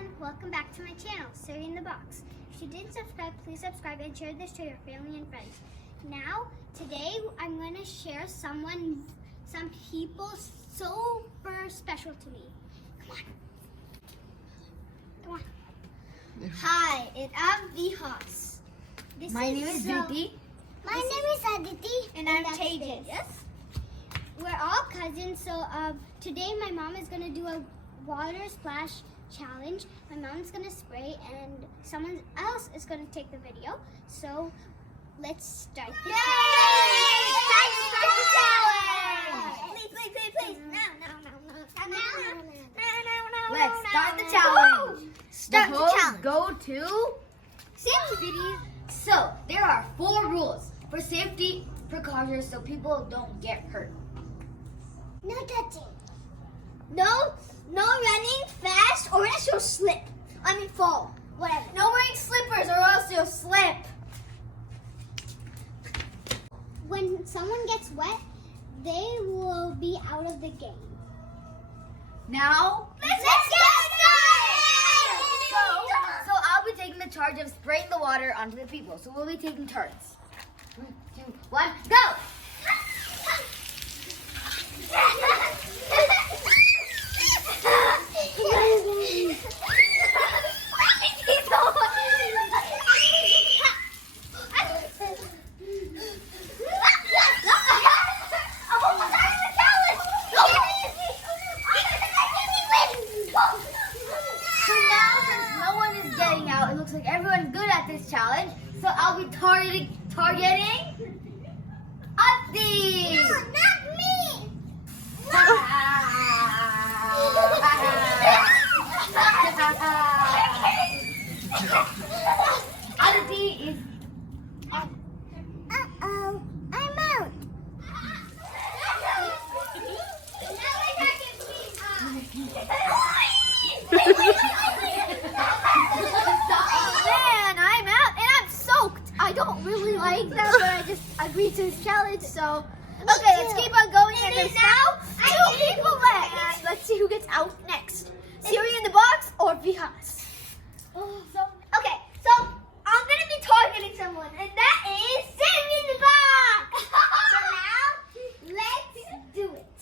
everyone, welcome back to my channel, Siri in the Box. If you didn't subscribe, please subscribe and share this to your family and friends. Now, today I'm going to share some people super special to me. Come on. Hi, and I'm Vihas. My name is Diti. My name is Aditi. And I'm Tejas. Yes. We're all cousins, so today my mom is going to do a water splash challenge. My mom's going to spray and someone else is going to take the video. So let's start the challenge. Please. No. Let's start the challenge. Start the challenge. Go to Safety. So there are 4 rules for safety precautions so people don't get hurt. No touching. No running fast or else you'll slip. Fall. Whatever. No wearing slippers or else you'll slip. When someone gets wet, they will be out of the game. Now, Let's get started! So I'll be taking the charge of spraying the water onto the people. So we'll be taking turns. 3, 2, 1, go! It looks like everyone's good at this challenge, so I'll be targeting Ati. No, not me. Aditi is. Uh-oh, I'm out. Man, I'm out and I'm soaked. I don't really like that, but I just agreed to this challenge, so. Okay, let's keep on going. And there's now 2 people left. Let's see who gets out next. Siri in the Box or Vihas? Okay, so I'm going to be targeting someone, and that is Siri in the Box. So now, let's do it.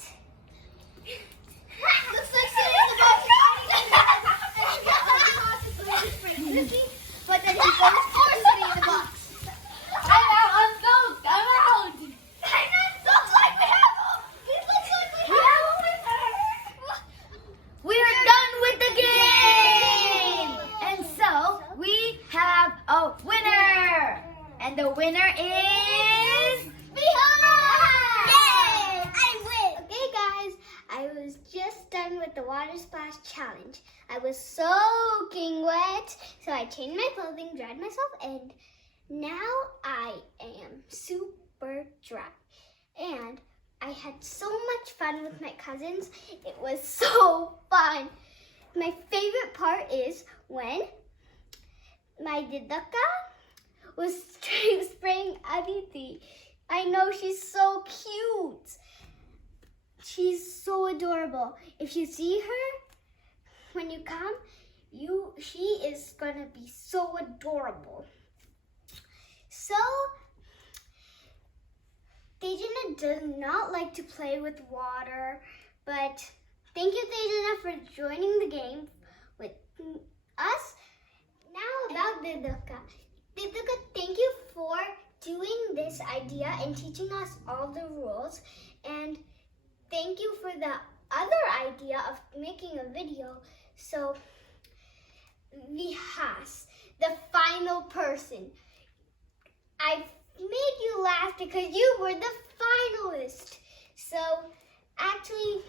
Looks like Siri in the Box. But then he goes for Siri in the Box. I'm soaked. I'm out. We are done with the game, and so we have a winner, and the winner is Yay! I win! Okay, guys, I was just done with the water splash challenge. I was soaking wet, so I changed my clothing, dried myself, and now I am super dry. And I had so much fun with my cousins. It was so fun. My favorite part is when my Didaka was spraying Aditi. I know, she's so cute. She's so adorable. If you see her, when you come, she is gonna be so adorable. So, Tejana does not like to play with water, but thank you, Tejana, for joining the game with us. Now about Didaka. Didaka, thank you for doing this idea and teaching us all the rules. And thank you for the other idea of making a video. So, Vihas, the final person. I made you laugh because you were the finalist. So, actually,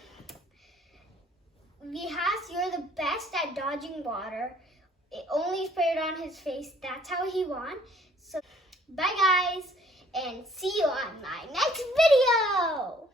Vihas, you're the best at dodging water. It only sprayed on his face. That's how he won. So, bye guys, and see you on my next video.